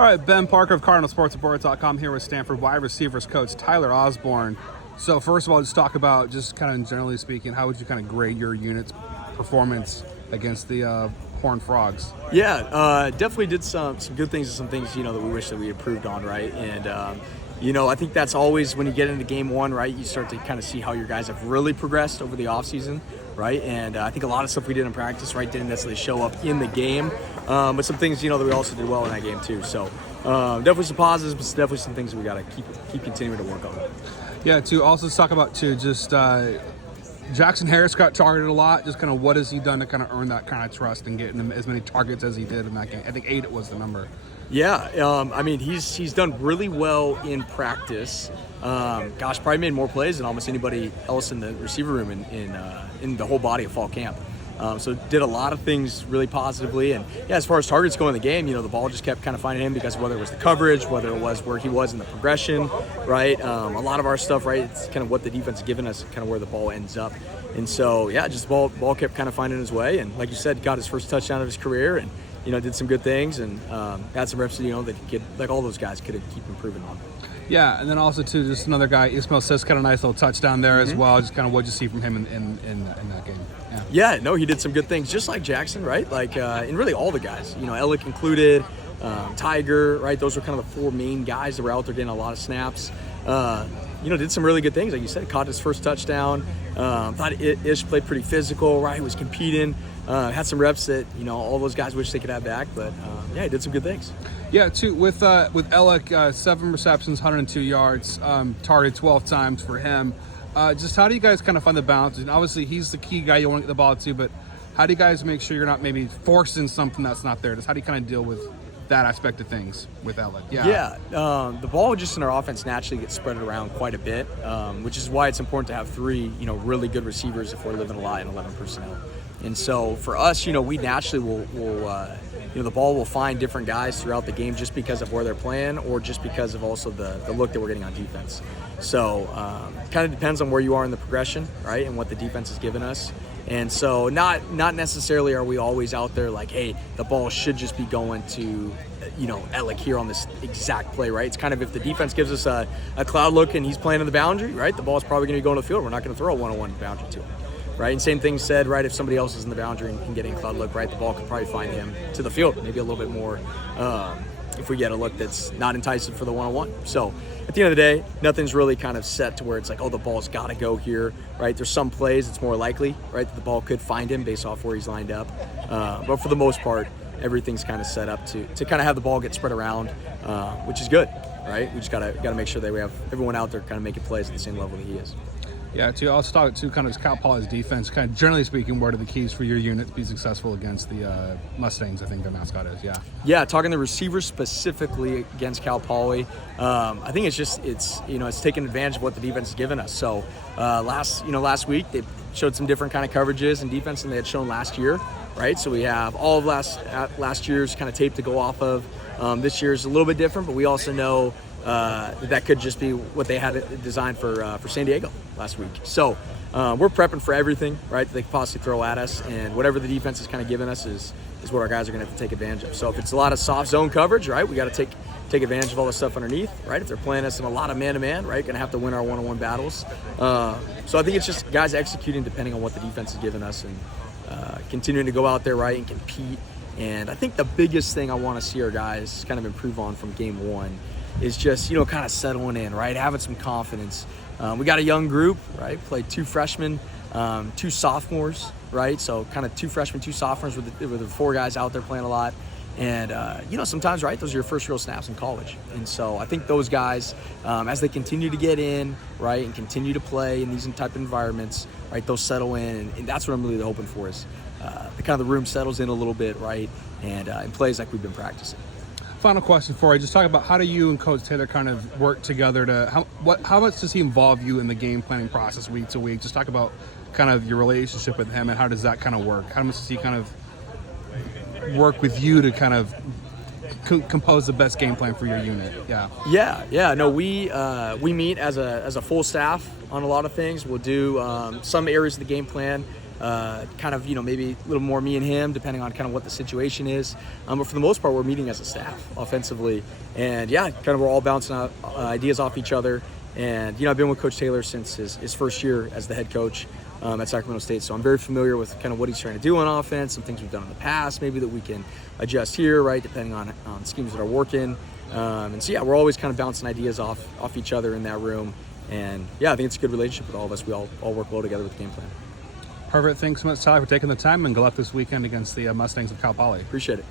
All right, Ben Parker of CardinalSportsReport.com here with Stanford wide receivers coach Tyler Osborne. So first of all, just talk about, just kind of generally speaking, how would you kind of grade your unit's performance against the Horned Frogs? Yeah, definitely did some good things and some things, that we wish that we improved on, right? And, I think that's always when you get into game one, right, you start to kind of see how your guys have really progressed over the offseason, right? And I think a lot of stuff we did in practice, right, didn't necessarily show up in the game. But some things, that we also did well in that game too. So definitely some positives, but definitely some things we got to keep continuing to work on. Yeah, to also talk about too, just Jackson Harris got targeted a lot. Just kind of what has he done to kind of earn that kind of trust and getting as many targets as he did in that game? I think 8 was the number. Yeah, he's done really well in practice. Probably made more plays than almost anybody else in the receiver room in the whole body of fall camp. So did a lot of things really positively. And yeah, as far as targets go in the game, the ball just kept kind of finding him because whether it was the coverage, whether it was where he was in the progression, right? A lot of our stuff, right? It's kind of what the defense has given us, kind of where the ball ends up. And so, yeah, just ball kept kind of finding his way. And like you said, got his first touchdown of his career and, did some good things and had some reps, that he could, like all those guys, could keep improving on. Yeah, and then also, too, just another guy, Ismail Sis, got a nice little touchdown there as well. Just kind of what you see from him in that game. Yeah, no, he did some good things, just like Jackson, right? Like, and really all the guys, Ellick included, Tiger, right? Those were kind of the 4 main guys that were out there getting a lot of snaps. Did some really good things. Like you said, caught his first touchdown. Thought Ish played pretty physical, right? He was competing. Had some reps that, all those guys wish they could have back. But, he did some good things. Yeah, too, with Ellick, 7 receptions, 102 yards, targeted 12 times for him. Just how do you guys kind of find the balance? And obviously, he's the key guy you want to get the ball to, but how do you guys make sure you're not maybe forcing something that's not there? Just how do you kind of deal with that aspect of things with Ellick? Yeah, the ball just in our offense naturally gets spread around quite a bit, which is why it's important to have 3, really good receivers if we're living a lot in 11 personnel. And so for us, we naturally will the ball will find different guys throughout the game just because of where they're playing or just because of also the look that we're getting on defense. So kind of depends on where you are in the progression, right, and what the defense has given us. And so not necessarily are we always out there like, hey, the ball should just be going to, Ellick here on this exact play, right? It's kind of if the defense gives us a cloud look and he's playing in the boundary, right, the ball's probably going to be going to the field. We're not going to throw a one-on-one boundary to him. Right, and same thing said, right, if somebody else is in the boundary and getting a cloud look, right, the ball could probably find him to the field, maybe a little bit more if we get a look that's not enticing for the one-on-one. So at the end of the day, nothing's really kind of set to where it's like, oh, the ball's got to go here, right? There's some plays it's more likely, right, that the ball could find him based off where he's lined up. But for the most part, everything's kind of set up to kind of have the ball get spread around, which is good, right? We just got to make sure that we have everyone out there kind of making plays at the same level that he is. Yeah, I'll start to kind of Cal Poly's defense. Kind of generally speaking, what are the keys for your unit to be successful against the Mustangs? I think their mascot is. Yeah, talking the receivers specifically against Cal Poly, I think it's taking advantage of what the defense has given us. So last week they showed some different kind of coverages and defense than they had shown last year, right? So we have all of last year's kind of tape to go off of. This year's a little bit different, but we also know that could just be what they had designed for San Diego last week. So we're prepping for everything, right, that they could possibly throw at us, and whatever the defense is kind of giving us is what our guys are going to have to take advantage of. So if it's a lot of soft zone coverage, right, we got to take advantage of all the stuff underneath, right? If they're playing us in a lot of man-to-man, right, going to have to win our one-on-one battles. So I think it's just guys executing depending on what the defense is giving us and continuing to go out there, right, and compete. And I think the biggest thing I want to see our guys kind of improve on from game 1 is just, kind of settling in, right? Having some confidence. We got a young group, right? Played 2 freshmen, 2 sophomores, right? So kind of 2 freshmen, 2 sophomores with the 4 guys out there playing a lot. And, sometimes, right, those are your first real snaps in college. And so I think those guys, as they continue to get in, right, and continue to play in these type of environments, right, they'll settle in. And that's what I'm really hoping for is the room settles in a little bit, right, and plays like we've been practicing. Final question for you. Just talk about how do you and Coach Taylor kind of work together to how much does he involve you in the game planning process week to week? Just talk about kind of your relationship with him and how does that kind of work? How much does he kind of work with you to kind of compose the best game plan for your unit? Yeah. No, we meet as a full staff on a lot of things. We'll do some areas of the game plan kind of, maybe a little more me and him, depending on kind of what the situation is. But for the most part, we're meeting as a staff offensively. And yeah, kind of we're all bouncing out ideas off each other. And, I've been with Coach Taylor since his first year as the head coach at Sacramento State. So I'm very familiar with kind of what he's trying to do on offense, some things we've done in the past, maybe that we can adjust here, right, depending on schemes that are working. And so, yeah, we're always kind of bouncing ideas off each other in that room. And, yeah, I think it's a good relationship with all of us. We all work well together with the game plan. Perfect. Thanks so much, Tyler, for taking the time, and good luck this weekend against the Mustangs of Cal Poly. Appreciate it.